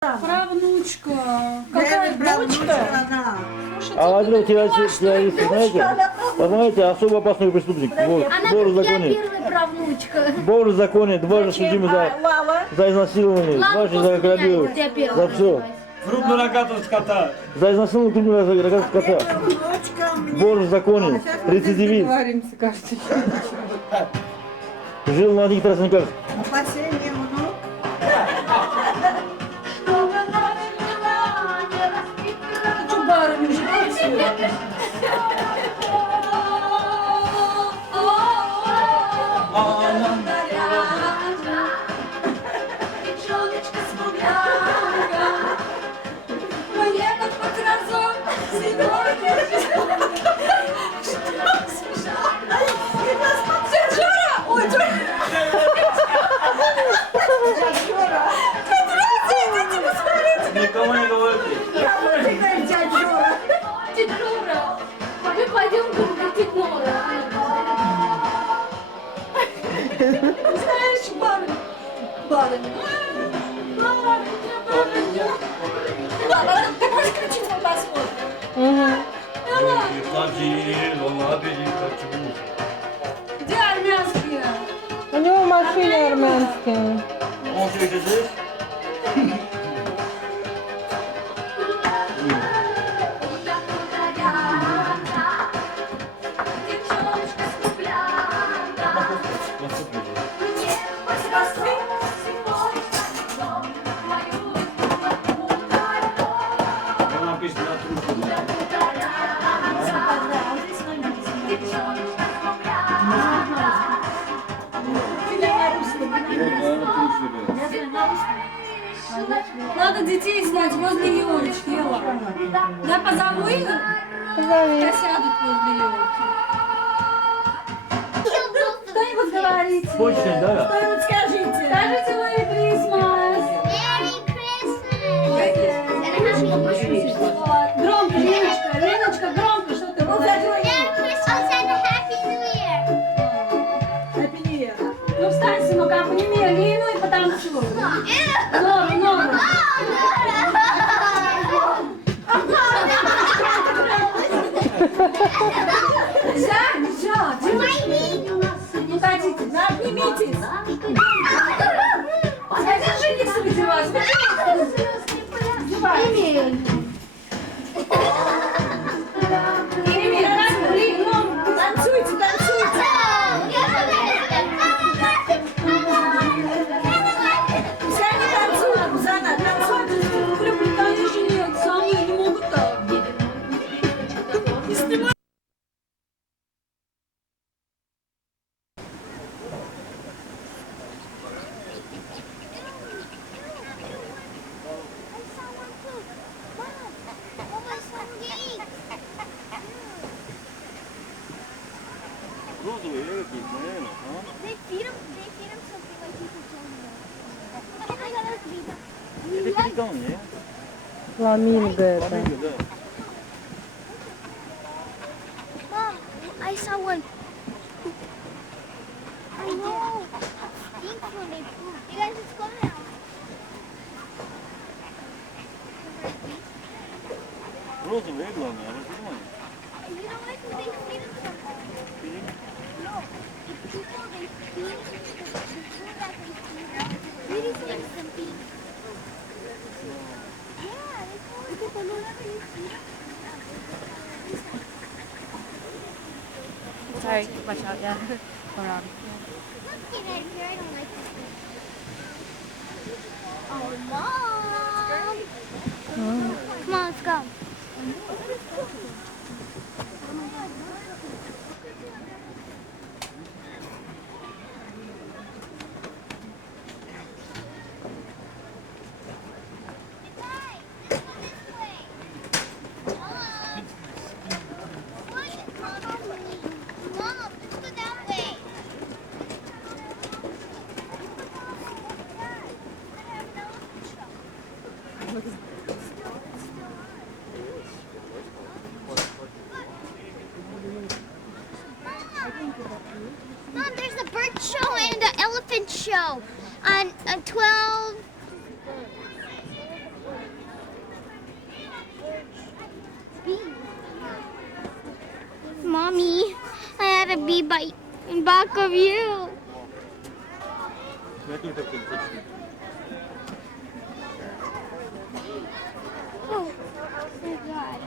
Правнучка. Какая дочка? А один у тебя террористы, знаете? Вы знаете, особо опасный преступник. Вор в Я законе. первая правнучка. Вор в законе, дважды судимый за изнасилование, дважды за грабеж, за все. Крупно рогатого скота. За изнасилование крупного рогатого скота. Вор в законе, рецидивист. Говоримся каждый день. Жил на одних тростниках. Последний внук. Что барыня уже танцует? Никому не говорите. Тетя Жора, мы пойдем купить Нора. Знаешь, барыня? Барыня. Барыня, ты можешь кричать, мы посмотрим. Где армянские? У него в машине армянская. Он все еще здесь? Он написано на трубку. Надо детей снять возле елочки, Ела. Я позову их, Позови. я сядут возле елки. Что-нибудь говорите. Почта, да? Что-нибудь скажите. Скажите Merry Christmas. Громко, Леночка, Леночка, громко, что ты говоришь? Happy New Year. Ну встань, сынок, обними Алину и потанцуй. Нору, Нору. Жак, Жак, не хотите, да, обнимитесь. Один жених среди вас. Эмиль. Эмиль, танцуйте, танцуйте. Все они танцуют, Зана, танцуют. Люблю, конечно, нет, самые не могут так. Не снимай. Розовый, наверное, а? They feed him something like people don't know. I gotta feed him. Это пеликан, не? Фламинго это. Фламинго, да. Mom, I saw one. I know. Stink when they poop. You guys, let's go now. Розовый, главное, а розовый. You know what? They feed him something. No. People, they feed him the food that they feed. Really like something. Yeah, they call it whatever you feed him. Sorry, watch out, yeah. Around. Look at it here. I don't like this thing. Oh, Mom. Come on, let's go. Mom, let's go that way. Mom, there's the bird show and the elephant show on 12. in back of you. Oh my God.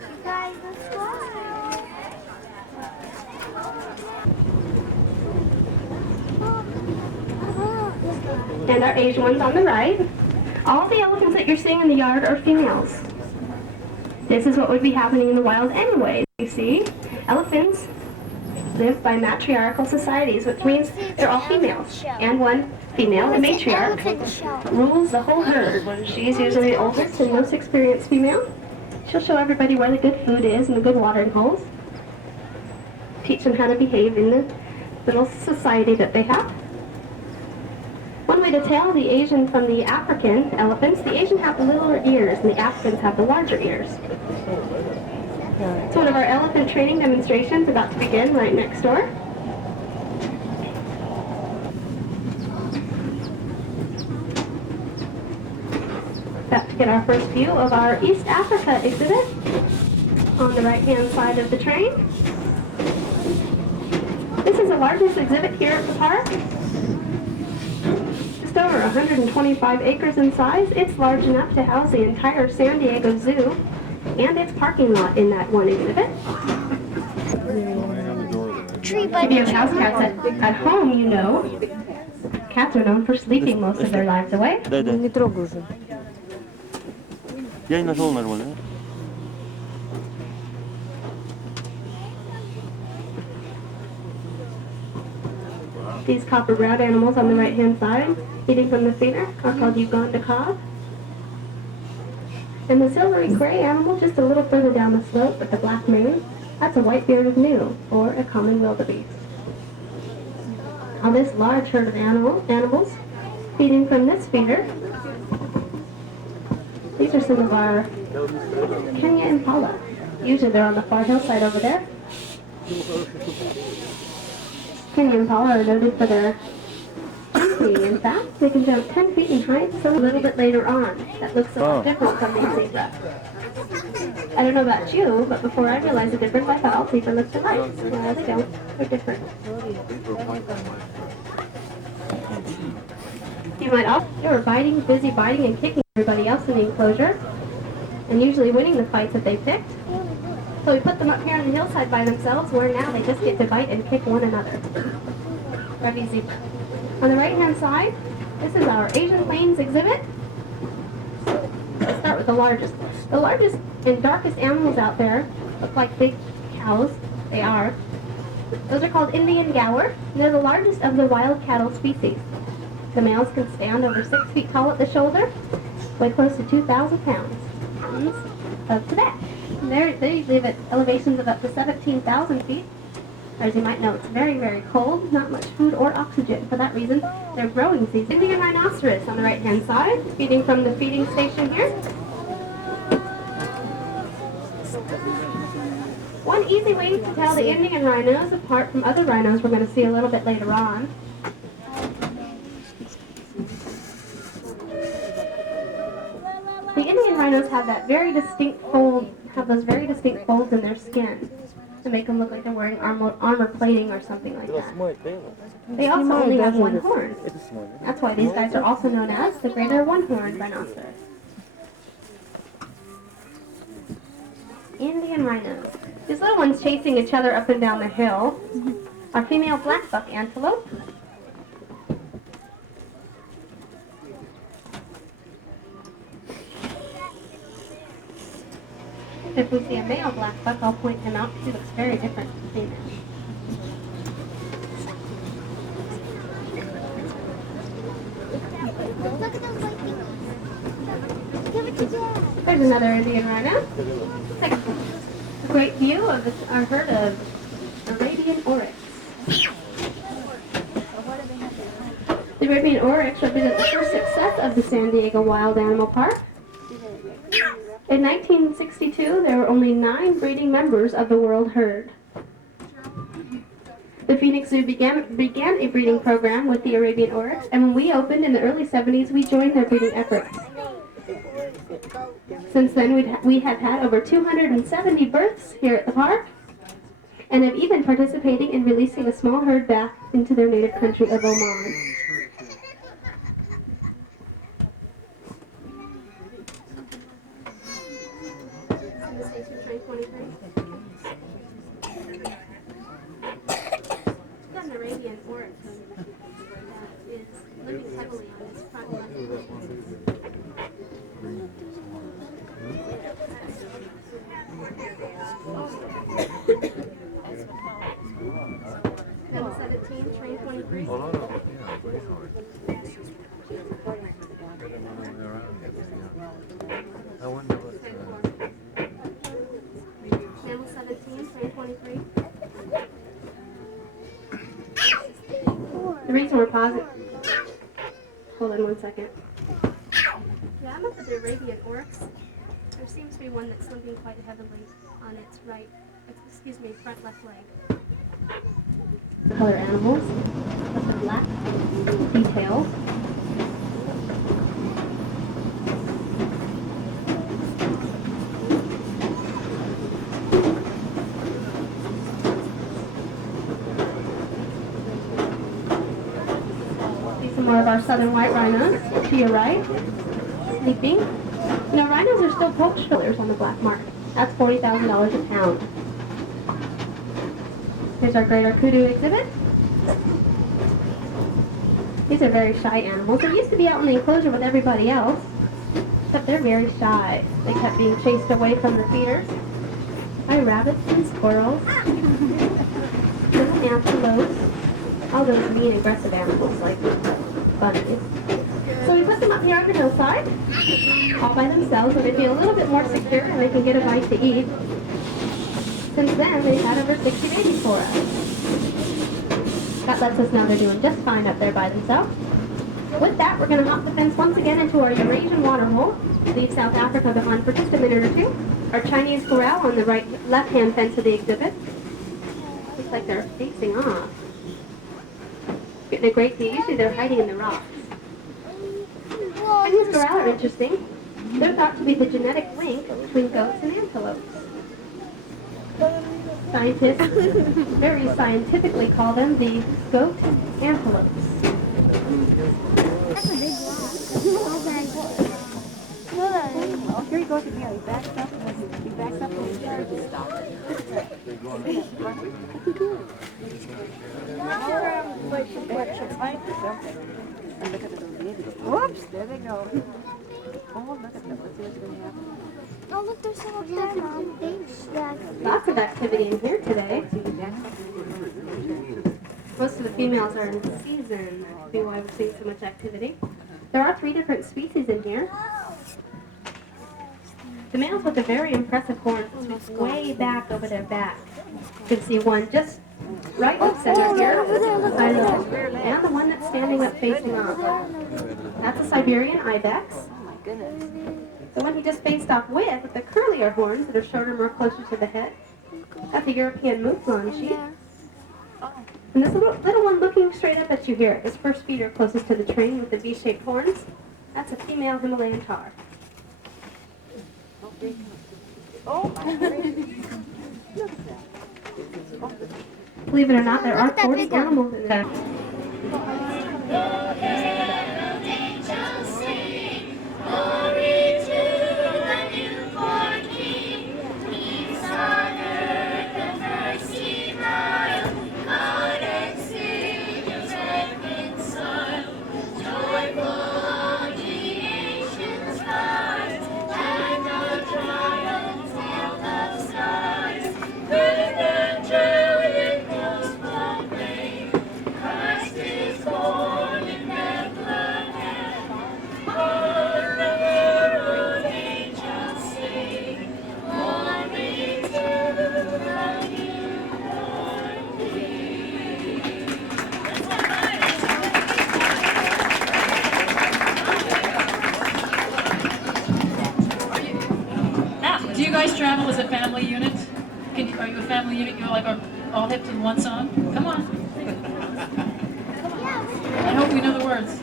You guys, let's go. And our Asian ones on the right. All the elephants that you're seeing in the yard are females. This is what would be happening in the wild anyway. You see, elephants live by matriarchal societies, which means they're all females. And one female, the matriarch, rules the whole herd. She's usually the oldest and most experienced female. She'll show everybody where the good food is and the good watering holes. Teach them how to behave in the little society that they have. One way to tell the Asian from the African elephants, the Asian have the littler ears and the Africans have the larger ears. It's one of our elephant training demonstrations about to begin right next door. About to get our first view of our East Africa exhibit on the right-hand side of the train. This is the largest exhibit here at the park. Just over 125 acres in size. It's large enough to house the entire San Diego Zoo and its parking lot in that one exhibit. If you have house cats at home, you know cats are known for sleeping most of their lives away. Не трогай уже. Я не нашел нормально. These copper brown animals on the right-hand side, eating from the feeder, are called Uganda cod. And the silvery gray animal just a little further down the slope with the black mane, that's a white-bearded gnu, or a common wildebeest. Now this large herd of animals feeding from this feeder, these are some of our Kenya impala. Usually they're on the far hillside over there. Kenya impala are noted for their jumping. In fact, they can jump 10 feet in height, so a little bit later on. That looks a lot different from the zebra. I don't know about you, but before I realized the difference, I thought all zebra looked alike. Well, they don't. They're different. You might also, they were busy biting and kicking everybody else in the enclosure, and usually winning the fights that they picked. So we put them up here on the hillside by themselves, where now they just get to bite and kick one another. Ruddy zebra. On the right-hand side, this is our Asian Plains exhibit. Let's start with the largest. The largest and darkest animals out there look like big cows. They are. Those are called Indian gaur, and they're the largest of the wild cattle species. The males can stand over 6 feet tall at the shoulder, weigh close to 2,000 pounds. Up to that. They live at elevations of up to 17,000 feet. As you might know, it's very, very cold, not much food or oxygen. For that reason, they're growing season. Indian rhinoceros on the right-hand side, feeding from the feeding station here. One easy way to tell the Indian rhinos apart from other rhinos we're going to see a little bit later on. The Indian rhinos have that very distinct fold, those very distinct folds in their skin to make them look like they're wearing armor plating or something like that. They also only have one horn. That's why these guys are also known as the greater one-horned rhinoceros. Indian rhinos. These little ones chasing each other up and down the hill are female blackbuck antelope. If we see a male blackbuck, I'll point him out. He looks very different from the female. Look at those white things. Give it to Dad. There's another Indian rhino. Take a great view of our herd of Arabian oryx. The Arabian oryx represents the first success of the San Diego Wild Animal Park. In 1962, there were only 9 breeding members of the world herd. The Phoenix Zoo began a breeding program with the Arabian oryx, and when we opened in the early 70s, we joined their breeding efforts. Since then, we have had over 270 births here at the park, and of even participating in releasing a small herd back into their native country of Oman. Station train 23. Got an Arabian oryx that is living heavily on his front left leg. Number 17, train 23. I wonder what. Channel 17, train 23. The reason we're pausing. Hold on 1 second. Yeah, I'm up at the Arabian oryx. There seems to be one that's limping quite heavily on its front left leg. Color animals with the black details. See some more of our southern white rhinos to your right, sleeping. You know, rhinos are still poached fillers on the black market. That's $40,000 a pound. Here's our greater kudu exhibit. These are very shy animals. They used to be out in the enclosure with everybody else, except they're very shy. They kept being chased away from the feeders by rabbits and squirrels, little antelopes, all those mean, aggressive animals like bunnies. So we put them up here on the hillside, all by themselves, where they feel a little bit more secure and they can get a bite to eat. Since then, they've had over 60 babies for us. That lets us know they're doing just fine up there by themselves. With that, we're going to hop the fence once again into our Eurasian waterhole, leave South Africa behind for just a minute or two. Our Chinese corral on the left-hand fence of the exhibit. Looks like they're facing off. Getting a great view. Usually they're hiding in the rocks. Chinese corral are interesting. They're thought to be the genetic link between goats and antelopes. Scientists very scientifically call them the goat antelopes. That's a big rock. Here he goes again. He backs up and he backs up and he charges stop. And look at the baby. Whoops, there they go. Oh, look at them. Let's see what's going to happen. Oh, look, there's some up there, Mom. Yeah. Lots of activity in here today. Most of the females are in season. That's why we're seeing so much activity. There are 3 different species in here. The males with the very impressive horns sweep way back over their back. You can see one just right in the center here, and the one that's standing up facing off. That's a Siberian ibex. Oh my goodness. The one he just faced off with the curlier horns that are shorter, more closer to the head. That's a European mouflon sheep. And this little one looking straight up at you here, his first feeder closest to the train with the V-shaped horns, that's a female Himalayan tar. Oh my goodness. Believe it or not, there are 40 animals in there. Do you guys travel as a family unit? Are you a family unit? You're like all hip to one song? Come on. I hope we know the words.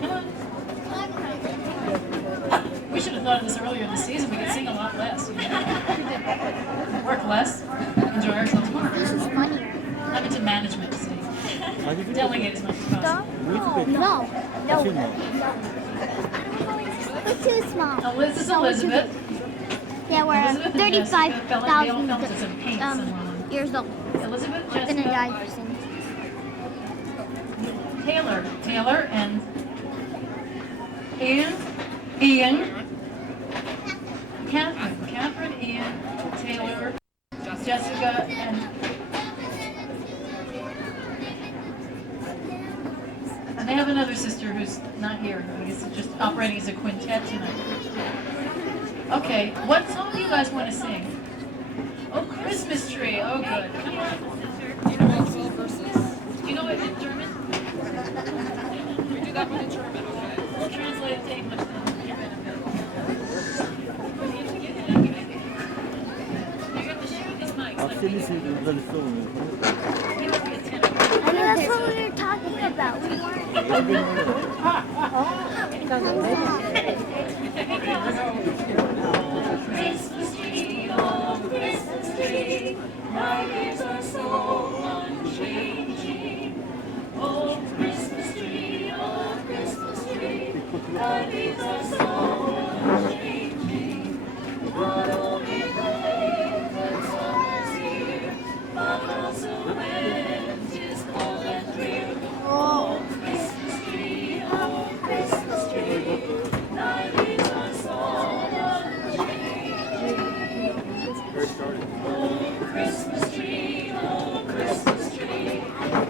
Come on. We should have thought of this earlier in the season. We could sing a lot less. You know? work less, enjoy ourselves more. This is funnier. I'm into management, see. Delegate as much as possible. No. No. We're too small. Now, Liz is Elizabeth. Yeah, we're Elizabeth and Jessica fell in- they all 35,000 fell into some paint somewhere. years old. Elizabeth, We're gonna Jessica, die soon. Taylor, and Ian, Catherine, Ian, Taylor, Jessica, and they have another sister who's not here. I guess just operating as a quintet tonight. Okay, what song do you guys want to sing? Oh, Christmas tree. Oh, good. Come on. Do you know it in German? We do that one in German, okay. We'll translate it to English then. You have to share these mics. Akdeniz Yunanistan'ı olmuyor. You have to get 10 of them. I know that's what we were talking about. We weren't. Christmas tree, oh Christmas tree, my years are so unchanging. Oh Christmas tree, my years are so unchanging. Not only brave and summer's here, but also when 'tis cold and drear. Oh Christmas tree, my years are so Christmas tree,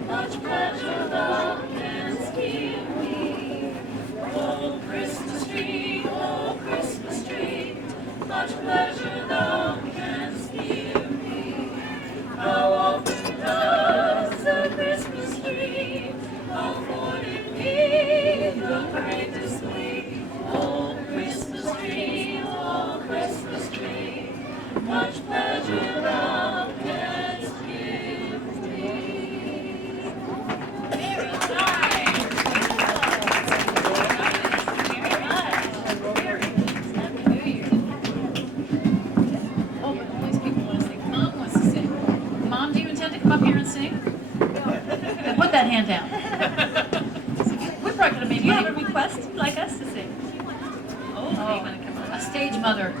much pleasure thou canst give me. Oh, Christmas tree, much pleasure thou canst give me. How often does the Christmas tree afford in me the greatest glee? Oh, Christmas tree, much pleasure thou canst give me. Very nice. Happy New Year. Oh, but all these people want to sing. Mom wants to sing. Mom, do you intend to come up here and sing? Then put that hand down. We're probably going to maybe. Do you have a request you'd like us to sing? Oh, a stage mother.